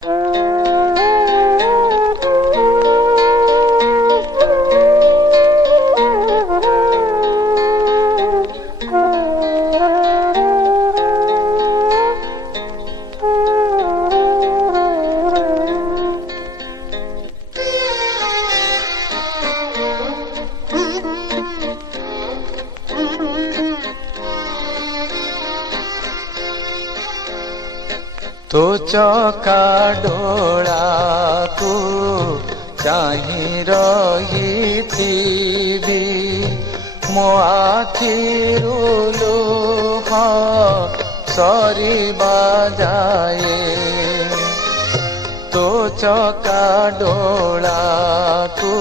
तो चका डोला को चाही रही थी मो आखिरु लुह सरिबा जाए। तो चका डोला को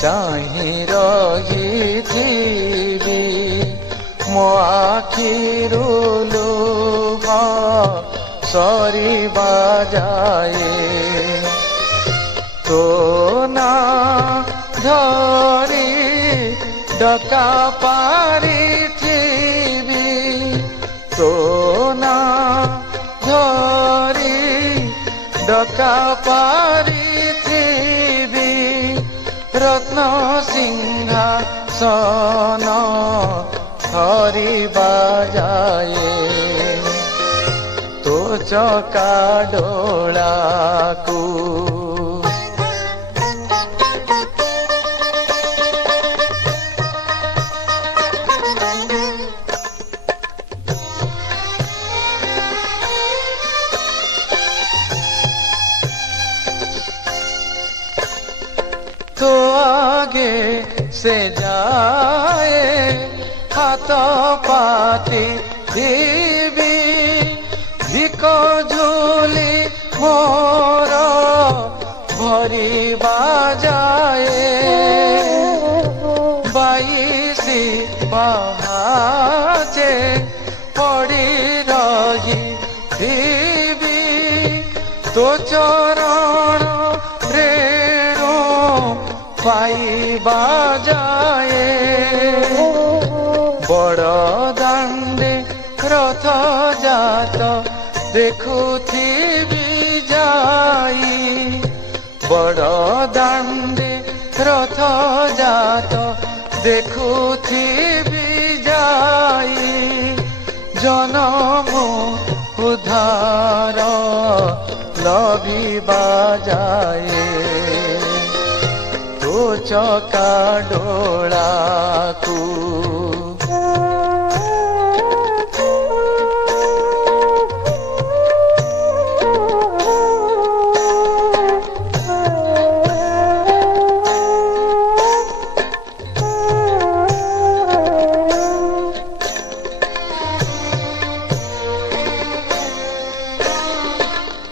चाही रही थी मो आखिरु लुह सरिबा जाए। तो ना धरी डका पारी थी तो ना धरी डका पारी थी रत्न सिंहासन हरिबा जाए। तो चका डोला को तो आगे से जाए हाथ पाती देवी भिको झूली मोर भरिबा जाए। बाईसी पहाचे पड़ी रही थी तो चरण रेणु पाइबा जाए। बड़ दांडे रथ जात देखुथिबी जाई। बड़ दांडे रथ जात देखुथिबी जाई। जनम उद्धार लभिबा जाए। तो चका डोला को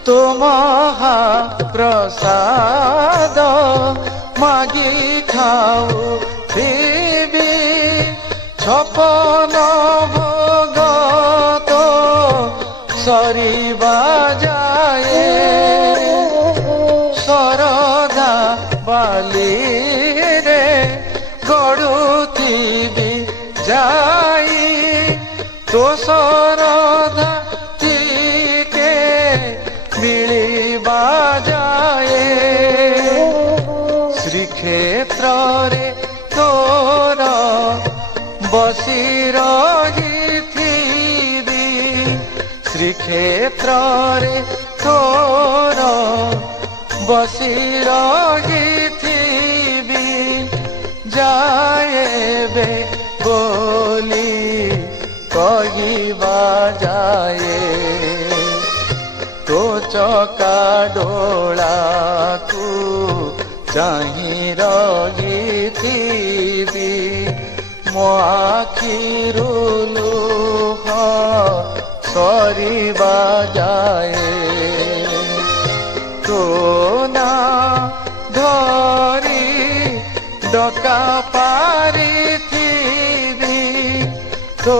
तो महाप्रसाद मागी खाऊ देवी छपन भोग तो सरिबा जाए। सरधा बाली रे गड़ुथिबी जाई। तो सरधा मिलिबा जाए। श्रीक्षेत्र रे तोर बसी रही थी। श्रीक्षेत्र रे तोर बसी रही थी जाए बे बोली कहिबा जाए। तो चका डोला को चाही रही थी मो आखिरु लुह सरिबा जाए। तो ना धरी डका पारी थी तो